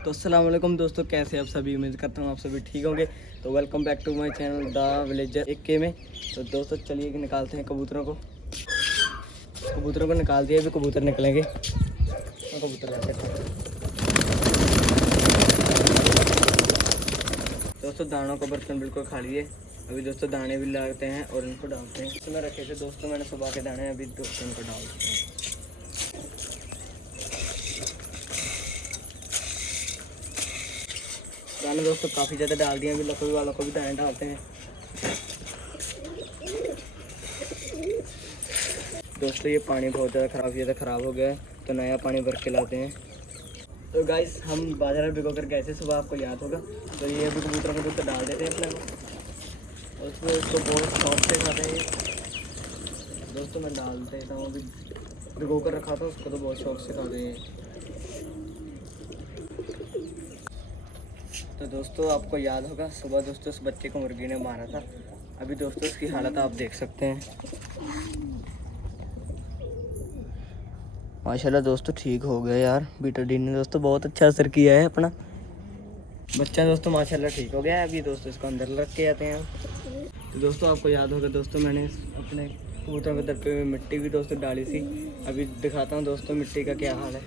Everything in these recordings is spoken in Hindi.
तो अस्सलाम वालेकुम दोस्तों, कैसे आप सभी। उम्मीद करता हूँ आप सभी ठीक होंगे। तो welcome back to my channel the Villager 1K में। तो दोस्तों चलिए निकालते हैं कबूतरों को निकाल दिया। अभी कबूतर निकलेंगे। कबूतर दोस्तों दानों का बर्तन बिल्कुल खाली है। अभी दोस्तों दाने भी लाते हैं और इनको डालते हैं। इसमें रखे थे दोस्तों मैंने सुबह के दाने, अभी दोस्तों इनको डालते हैं। दाने दोस्तों काफ़ी ज़्यादा डाल दिए। अभी लकड़ी वालों को भी दाने डालते हैं। दोस्तों ये पानी बहुत ज़्यादा ख़राब हो गया है, तो नया पानी भर के लाते हैं। तो गाइस हम बाजार भिगो कर गए थे सुबह, आपको याद होगा। तो ये अभी कबूतरों को दोस्तों डाल देते हैं अपने को, और उसमें उसको बहुत शौक से खाते हैं। दोस्तों मैं डाल देता हूँ, अभी भिगो कर रखा था उसको, तो बहुत शौक से खाते हैं। तो दोस्तों आपको याद होगा सुबह दोस्तों उस बच्चे को मुर्गी ने मारा था। अभी दोस्तों उसकी हालत आप देख सकते हैं। माशाल्लाह दोस्तों ठीक हो गया यार। बीटाडीन ने दोस्तों बहुत अच्छा असर किया है अपना। बच्चा दोस्तों माशाल्लाह ठीक हो गया है। अभी दोस्तों इसको अंदर रख के आते हैं। तो दोस्तों आपको याद होगा दोस्तों मैंने अपने कबूतरों के दरपे में मिट्टी भी दोस्तों डाली थी। अभी दिखाता हूँ दोस्तों मिट्टी का क्या हाल है।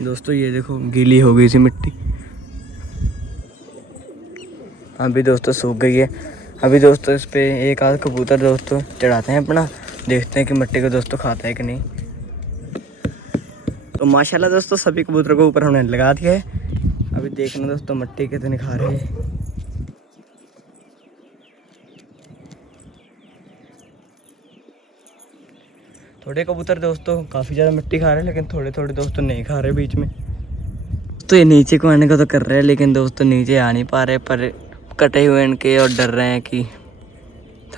दोस्तों ये देखो गीली हो गई थी मिट्टी, अभी दोस्तों सूख गई है। अभी दोस्तों इस पे एक आध कबूतर दोस्तों चढ़ाते हैं अपना, देखते हैं कि मिट्टी को दोस्तों खाता है कि नहीं। तो माशाल्लाह दोस्तों सभी कबूतरों को ऊपर हमने लगा दिया है। अभी देखना दोस्तों मिट्टी कितनी खा रही है। थोड़े कबूतर दोस्तों काफ़ी ज़्यादा मिट्टी खा रहे हैं, लेकिन थोड़े थोड़े दोस्तों नहीं खा रहे बीच में। तो ये नीचे को आने का तो कर रहे हैं, लेकिन दोस्तों नीचे आ नहीं पा रहे, पर कटे हुए इनके और डर रहे हैं कि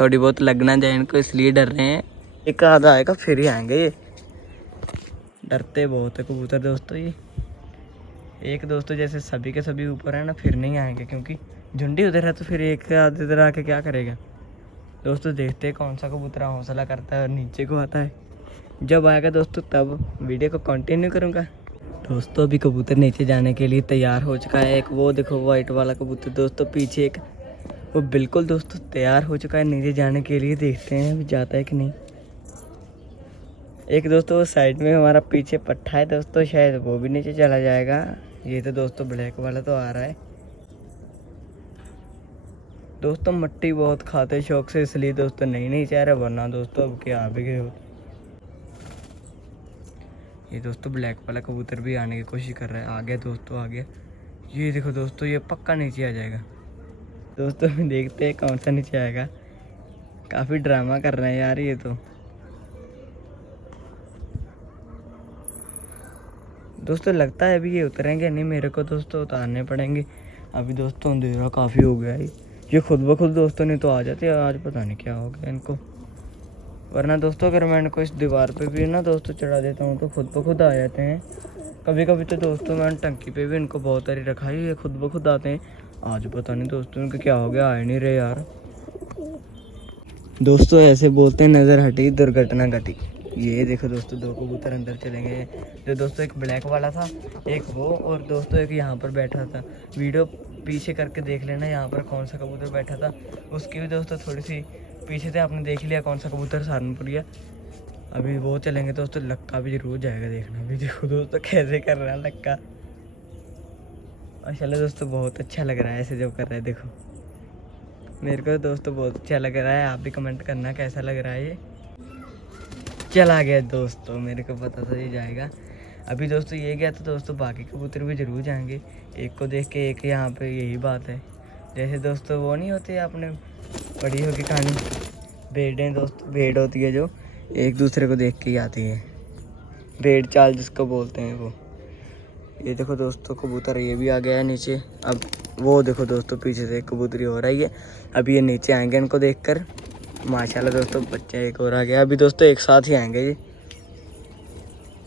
थोड़ी बहुत लग ना जाए इनको, इसलिए डर रहे हैं। एक आधा आएगा फिर ही आएंगे। ये डरते बहुत है कबूतर दोस्तों। ये एक दोस्तों जैसे सभी के सभी ऊपर है ना, फिर नहीं आएंगे, क्योंकि झुंडी उधर है तो फिर एक आधे इधर आके क्या करेगा। दोस्तों देखते हैं कौन सा कबूतर हौसला करता है और नीचे को आता है। जब आएगा दोस्तों तब वीडियो को कंटिन्यू करूँगा। दोस्तों अभी कबूतर नीचे जाने के लिए तैयार हो चुका है। एक वो देखो वाइट वाला कबूतर दोस्तों पीछे, एक वो बिल्कुल दोस्तों तैयार हो चुका है नीचे जाने के लिए। देखते हैं अभी जाता है कि नहीं। एक दोस्तों वो साइड में हमारा पीछे पट्ठा है दोस्तों, शायद वो भी नीचे चला जाएगा। ये तो दोस्तों ब्लैक वाला तो आ रहा है। दोस्तों मिट्टी बहुत खाते शौक से, इसलिए दोस्तों नहीं चाह रहा, वरना दोस्तों अब क्या आ भी गए हो। ये दोस्तों ब्लैक वाला कबूतर भी आने की कोशिश कर रहा है। आ गया दोस्तों, आ गया। ये देखो दोस्तों ये पक्का नीचे आ जाएगा। दोस्तों देखते हैं कौन सा नीचे आएगा। काफ़ी ड्रामा कर रहे हैं यार ये तो। दोस्तों लगता है अभी ये उतरेंगे नहीं, मेरे को दोस्तों उतारने पड़ेंगे। अभी दोस्तों अंधेरा काफ़ी हो गया है। ये खुद ब खुद दोस्तों नहीं तो आ जाते हैं। आज पता नहीं क्या हो गया इनको, वरना दोस्तों अगर मैं इनको इस दीवार पे भी ना दोस्तों चढ़ा देता हूँ तो खुद ब खुद आ जाते हैं। कभी कभी तो दोस्तों मैंने टंकी पे भी इनको बहुत सारी रखा है, ये खुद ब खुद आते हैं। आज पता नहीं दोस्तों इनको क्या हो गया, आ नहीं रहे यार। दोस्तों ऐसे बोलते हैं नज़र हटी दुर्घटना घटी। ये देखो दोस्तों दो कबूतर अंदर चलेंगे। जो दोस्तों एक ब्लैक वाला था, एक वो, और दोस्तों एक यहाँ पर बैठा था। वीडियो पीछे करके देख लेना यहाँ पर कौन सा कबूतर बैठा था। उसकी भी दोस्तों थोड़ी सी पीछे से आपने देख लिया कौन सा कबूतर सहारनपुरिया। अभी वो चलेंगे दोस्तों, लक्का भी जरूर जाएगा देखना। अभी देखो दोस्तों कैसे कर रहा है लक्का। माशाल्लाह दोस्तों बहुत अच्छा लग रहा है ऐसे जब कर रहा है। देखो मेरे को दोस्तों बहुत अच्छा लग रहा है, आप भी कमेंट करना कैसा लग रहा है। ये चला गया दोस्तों, मेरे को पता था ये जाएगा। अभी दोस्तों ये गया तो दोस्तों बाकी कबूतर भी ज़रूर जाएंगे। एक को देख के एक यहाँ पे यही बात है। जैसे दोस्तों वो नहीं होती आपने पढ़ी होगी कहानी, भेड़ें दोस्तों, भेड़ होती है जो एक दूसरे को देख के ही आती है, भेड़ चाल जिसको बोलते हैं वो। ये देखो दोस्तों कबूतर ये भी आ गया है नीचे। अब वो देखो दोस्तों पीछे से कबूतरी हो रही है। अभी ये नीचे आएंगे इनको देखकर। माशाल्लाह दोस्तों बच्चा एक और आ गया। अभी दोस्तों एक साथ ही आएंगे ये।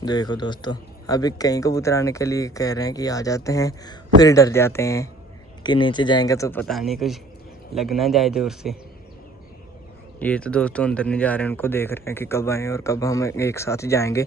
देखो दोस्तों अभी कई कबूतर आने के लिए कह रहे हैं कि आ जाते हैं, फिर डर जाते हैं कि नीचे जाएंगे तो पता नहीं कुछ लग ना जाए जोर से। ये तो दोस्तों अंदर नहीं जा रहे हैं, उनको देख रहे हैं कि कब आएँ और कब हम एक साथ ही जाएंगे।